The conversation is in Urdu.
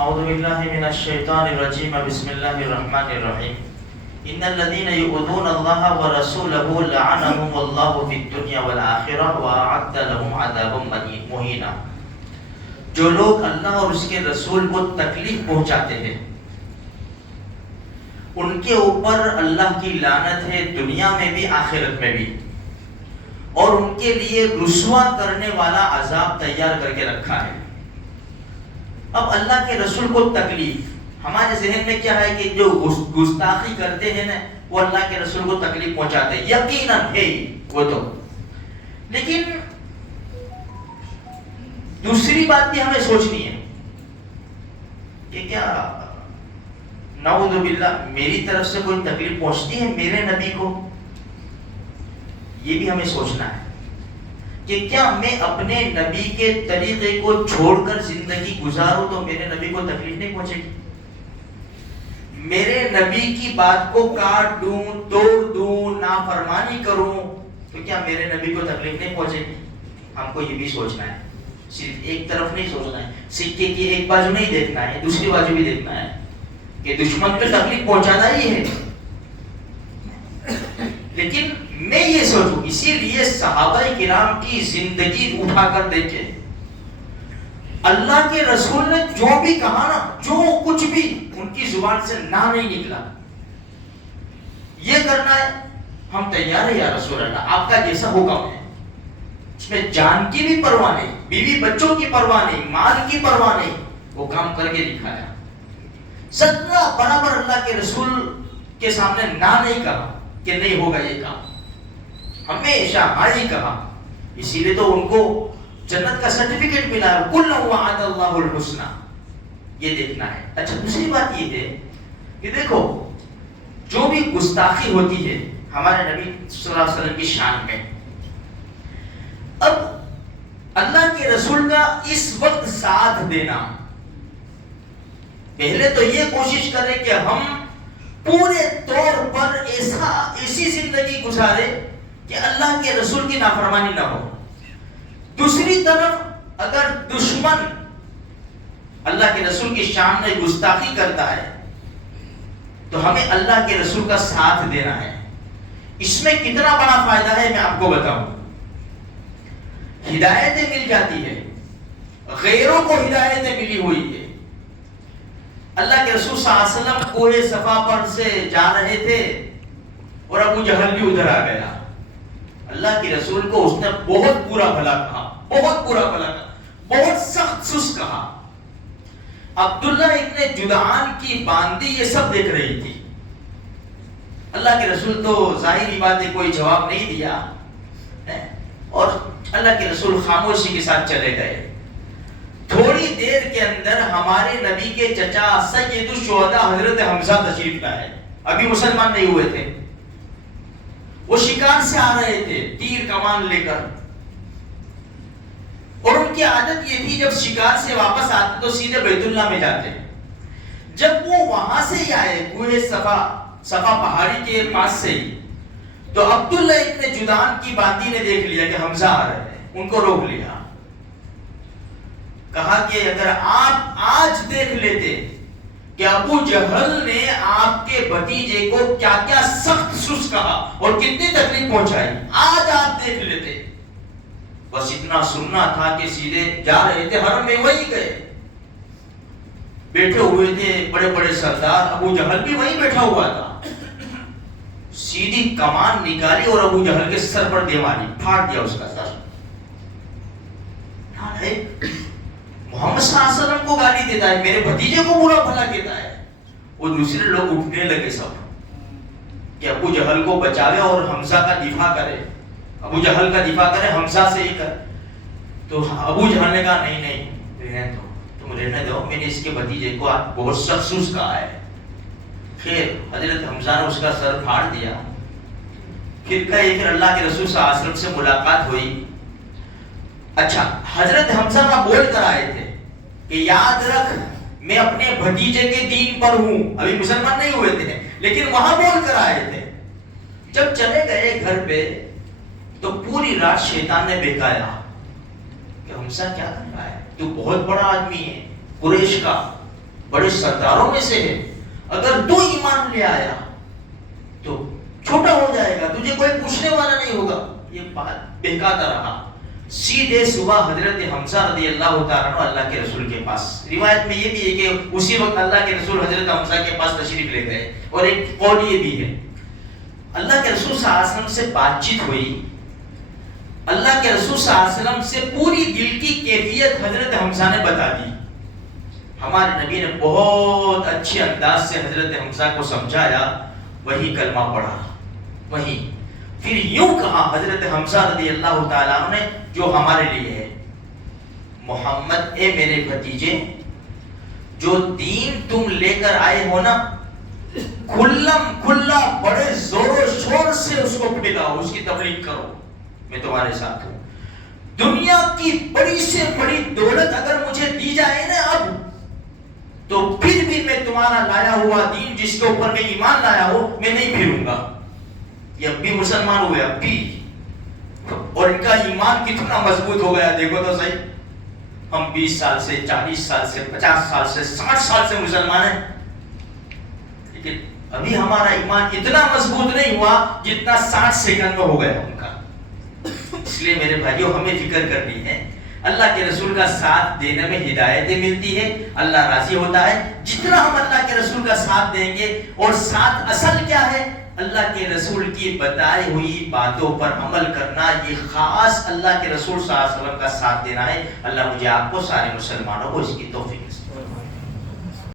اعوذ باللہ من الشیطان الرجیم بسم اللہ الرحمن الرحیم ان الذين يؤذون الله ورسوله لعنهم الله في الدنيا والآخرة وأعد لهم عذابا مهينا. جو لوگ اللہ اور اس کے رسول کو تکلیف پہنچاتے ہیں ان کے اوپر اللہ کی لعنت ہے، دنیا میں بھی آخرت میں بھی، اور ان کے لیے رسوا کرنے والا عذاب تیار کر کے رکھا ہے. اب اللہ کے رسول کو تکلیف، ہمارے ذہن میں کیا ہے کہ جو گستاخی کرتے ہیں نا وہ اللہ کے رسول کو تکلیف پہنچاتے ہیں، یقیناً ہے وہ تو. لیکن دوسری بات بھی ہمیں سوچنی ہے کہ کیا نعوذ باللہ میری طرف سے کوئی تکلیف پہنچتی ہے میرے نبی کو؟ یہ بھی ہمیں سوچنا ہے کہ کیا میں اپنے نبی کے طریقے کو چھوڑ کر زندگی گزاروں تو میرے نبی کو تکلیف نہیں پہنچے گی؟ میرے نبی کی بات کو کاٹ دوں، توڑ دوں، نافرمانی کروں تو کیا میرے نبی کو تکلیف نہیں پہنچے گی؟ ہم کو یہ بھی سوچنا ہے، صرف ایک طرف نہیں سوچنا ہے، سکے کی ایک بازو نہیں دیکھنا ہے، دوسری بازو بھی دیکھنا ہے کہ دشمن کو تکلیف پہنچانا ہی ہے. لیکن میں یہ سوچوں، اسی لیے صحابہ کرام کی زندگی اٹھا کر دیکھیں، اللہ کے رسول نے جو بھی کہا نا، جو کچھ بھی ان کی زبان سے نہ نہیں نکلا، یہ کرنا ہے ہم تیار ہیں یا رسول اللہ، آپ کا جیسا حکم ہے. اس میں جان کی بھی پرواہ نہیں، بیوی بچوں کی پرواہ نہیں، مال کی پرواہ نہیں، وہ کام کر کے دکھایا. ذرا برابر اللہ کے رسول کے سامنے نہ نہیں کہا کہ نہیں ہوگا یہ کام، ہمیشہ ہاں ہی کہا. اسی لیے تو ان کو جنت کا سرٹیفکیٹ ملا ہے، کل وعد اللہ الحسنى. یہ دیکھنا ہے. اچھا دوسری بات یہ ہے کہ دیکھو جو بھی گستاخی ہوتی ہے ہمارے نبی صلی اللہ علیہ وسلم کی شان میں، اب اللہ کے رسول کا اس وقت ساتھ دینا، پہلے تو یہ کوشش کرے کہ ہم پورے طور پر ایسی زندگی گزارے کہ اللہ کے رسول کی نافرمانی نہ ہو. دوسری طرف اگر دشمن اللہ کے رسول کی شان میں گستاخی کرتا ہے تو ہمیں اللہ کے رسول کا ساتھ دینا ہے. اس میں کتنا بڑا فائدہ ہے میں آپ کو بتاؤں. ہدایتیں مل جاتی ہے، غیروں کو ہدایتیں ملی ہوئی ہے. اللہ کے رسول صلی اللہ علیہ وسلم کوہ صفا پر سے جا رہے تھے اور ابو جہل بھی ادھر آ گیا. اللہ کے رسول کو اس نے بہت برا بھلا کہا، بہت برا بھلا کہا، بہت سخت سست کہا. عبداللہ ابن جدعان کی باندی یہ سب دیکھ رہی تھی. اللہ کے رسول تو ظاہری بات ہے کوئی جواب نہیں دیا اور اللہ کے رسول خاموشی کے ساتھ چلے گئے. تھوڑی دیر کے اندر ہمارے نبی کے چچا سید الشہداء حضرت حمزہ تشریف لائے. ابھی مسلمان نہیں ہوئے تھے، وہ شکار سے آ رہے تھے تیر کمان لے کر، اور ان کی عادت یہ تھی جب شکار سے واپس آتے تو سیدھے بیت اللہ میں جاتے. جب وہ وہاں سے ہی آئے کوہ صفا پہاڑی کے پاس سے ہی، تو عبداللہ ابن جدعان کی باندی نے دیکھ لیا کہ حمزہ آ رہے ہیں، ان کو روک لیا. کہا کہ اگر آپ آج دیکھ لیتے کہ ابو جہل نے آپ کے بھتیجے کو کیا کیا سخت سست کہا اور کتنی تکلیف پہنچائی، آج آپ دیکھ لیتے. بس اتنا سننا تھا کہ سیدھے جا رہے تھے، حرم میں وہی گئے. بیٹھے ہوئے تھے بڑے بڑے سردار، ابو جہل بھی وہیں بیٹھا ہوا تھا. سیدھی کمان نکالی اور ابو جہل کے سر پر دے ماری، پھاڑ دیا اس کا سر. محمد صلی اللہ علیہ وسلم کو گالی دیتا ہے، میرے بھتیجے کو برا بھلا کہتا ہے. وہ دوسرے لوگ اٹھنے لگے سب کہ ابو جہل کو بچاوے اور حمزہ کا دفاع کرے، ابو جہل کا دفاع کرے، حمزہ سے ہی کر. تو ابو جہل نے کہا نہیں نہیں رہنے دو، تم رہنے دو، میں نے اس کے بھتیجے کو آج بہت سخت سوس کہا ہے. خیر حضرت حمزہ نے اس کا سر پھاڑ دیا. پھر اللہ کے رسول صلی اللہ علیہ وسلم سے ملاقات ہوئی. اچھا حضرت حمزہ کا بول کر آئے تھے کہ یاد رکھ میں اپنے بھتیجے کے دین پر ہوں. ابھی مسلمان نہیں ہوئے تھے لیکن وہاں بول کر آئے تھے. جب چلے گئے گھر پہ تو پوری رات شیطان نے بہکایا کہ حمزہ کیا کر رہا ہے، تو بہت بڑا آدمی ہے قریش کا، بڑے سرداروں میں سے ہے. اگر تو ایمان لے آیا تو چھوٹا ہو جائے گا, تجھے کوئی پوچھنے والا نہیں ہوگا. یہ بات بہکاتا رہا. سیدھے صبح حضرت حمزہ رضی اللہ تعالیٰ عنہ اللہ کے رسول کے پاس, روایت میں یہ بھی ہے کہ اسی وقت اللہ کے رسول حضرت حمزہ کے پاس تشریف لے گئے. اور ایک قول یہ بھی ہے, اللہ کے رسول صلی اللہ علیہ وسلم سے بات چیت ہوئی. اللہ کے رسول صلی اللہ علیہ وسلم سے پوری دل کی کیفیت حضرت حمزہ نے بتا دی. ہمارے نبی نے بہت اچھے انداز سے حضرت حمزہ کو سمجھایا, وہی کلمہ پڑھا. وہی پھر یوں کہا حضرت حمزہ رضی اللہ تعالیٰ عنہ نے, جو ہمارے لیے ہے, محمد اے میرے بھتیجے, جو دین تم لے کر آئے ہو نا, کھلم کھلا بڑے زور و شور سے اس کو پھیلاؤ, اس کی تبلیغ کرو, میں تمہارے ساتھ ہوں. دنیا کی بڑی سے بڑی دولت اگر مجھے دی جائے نا اب, تو پھر بھی میں تمہارا لایا ہوا دین, جس کے اوپر میں ایمان لایا ہوں, میں نہیں پھروں گا. یہ اب بھی مسلمان ہوئے, اب بھی, اور ان کا ایمان کتنا مضبوط ہو گیا دیکھو تو صحیح. ہم 20 سال سے, 40 سال سے, 50 سال سے, 60 سال سے مسلمان ہیں, لیکن ابھی ہمارا ایمان اتنا مضبوط نہیں ہوا جتنا 60 سیکنڈ میں ہو گیا ان کا. اس لیے میرے بھائیوں, ہمیں فکر کرنی ہے. اللہ کے رسول کا ساتھ دینے میں ہدایتیں ملتی ہے, اللہ راضی ہوتا ہے. جتنا ہم اللہ کے رسول کا ساتھ دیں گے, اور ساتھ اصل کیا ہے, اللہ کے رسول کی بتائی ہوئی باتوں پر عمل کرنا, یہ خاص اللہ کے رسول صلی اللہ علیہ وسلم کا ساتھ دینا ہے. اللہ مجھے آپ کو سارے مسلمانوں کو اس کی توفیق